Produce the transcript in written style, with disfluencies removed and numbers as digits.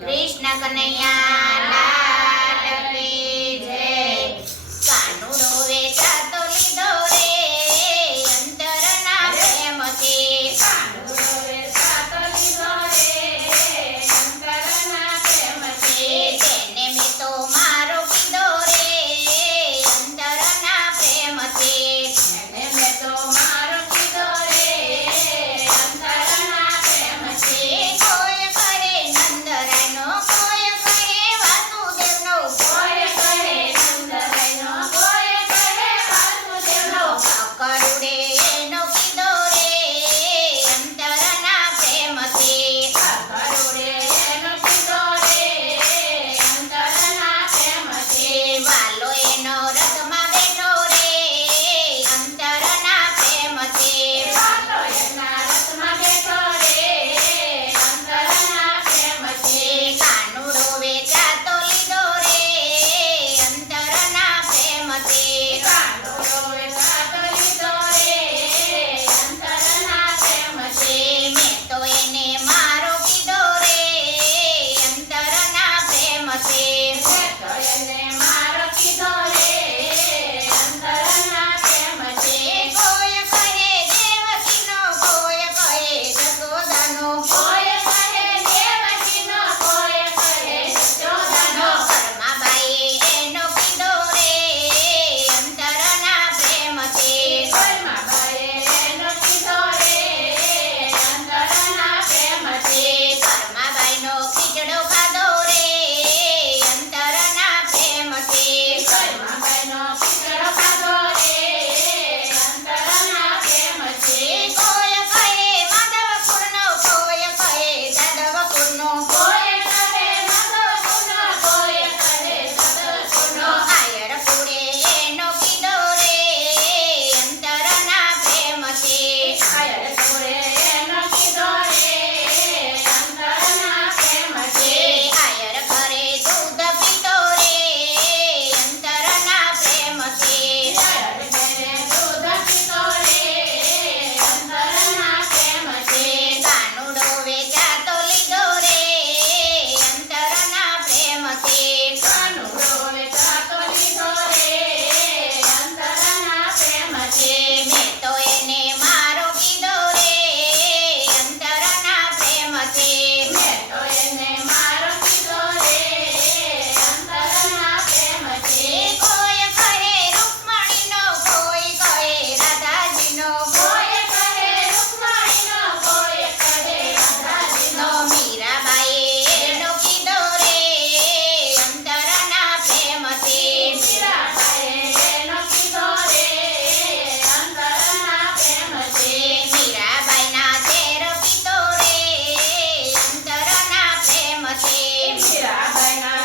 કૃષ્ણ કનૈયા લાલ કી જય। કાનુડો વેચાતો લીધો રે અંતરના પ્રેમથી। કાનુડો વેચાતો લીધો રે અંતરના પ્રેમથી। તેને મેં તો મારો કીધો રે અંતરના પ્રેમથી। તેને મેં તો મારો કીધો રે અંતરના પ્રેમથી। કોઈ કહે નંદરાયનો, કોઈ કહે વાસુદેવનો, કોઈ કહે નંદરાયનો, કોઈ કહે વાસુદેવનો। કકરુડે એનો કીધો રે અંતરના પ્રેમથી। કકરુડે એનો કીધો રે અંતરના પ્રેમથી। વાલો એનો રથમાં બેઠો રે અંતરના પ્રેમથી। વાલો એના રથમાં બેઠો રે અંતરના પ્રેમથી। કાનુડો વેચાતો લીધો રે અંતરના પ્રેમથી। કાનુડો વેચાતો લીધો રે અંતરના પ્રેમથી। મેં તો એને મારો કીધો રે અંતરના પ્રેમથી। મેં તો એને મારો કીધો રે અંતરના પ્રેમથી। કોઈ કહે દેવકીનો, કોઈ કહે જશોદાનો, કોઈ કહે દેવકીનો, કોઈ કહે જશોદાનો। કર્માબાઈએ એનો કીધો રે અંતરના પ્રેમથી। કર્માબાઈએ એનો કીધો રે અંતરના પ્રેમથી। કર્માબાઈનો ખીચડો ખાધો રે અંતરના પ્રેમથી। કર્માબાઈનો ખીચડો ખાધો રે અંતરના પ્રેમથી। કોઈ કહે માધવપુરનો, કોઈ કહે જાદવપુરનો, કોઈ કહે માધવપુરનો, કોઈ કહે જાદવપુરનો। આયરપુરે એનો કીધો રે અંતરના પ્રેમથી। આયરપુરે એનો કીધો રે અંતરના પ્રેમથી। આયર ઘરે દૂધ પીતો રે અંતરના પ્રેમથી। આયર ઘરે દૂધ પીતો રે અંતરના પ્રેમથી। કાનુડો વેચાતો લીધો રે અંતરના પ્રેમથી। કાનુડો વેચાતો લીધો રે અંતરના પ્રેમથી। મેં તો એને મારો કીધો રે અંતરના પ્રેમથી। મેં તો એને મારો કીધો રે અંતરના પ્રેમથી। કોઈ કહે રૂકમણીનો, કોઈ કહે રાધાજીનો, કોઈ કહે રૂકમણીનો, કોઈ કહે રાધાજીનો। મીરાબાઈએ એનો કીધો રે અંતરના પ્રેમથી। મીરાબાઈએ એનો કીધો રે અંતરના પ્રેમથી। મીરાબાઈના ઝેર પીતો રે અંતરના પ્રેમથી। મીરાબાઈના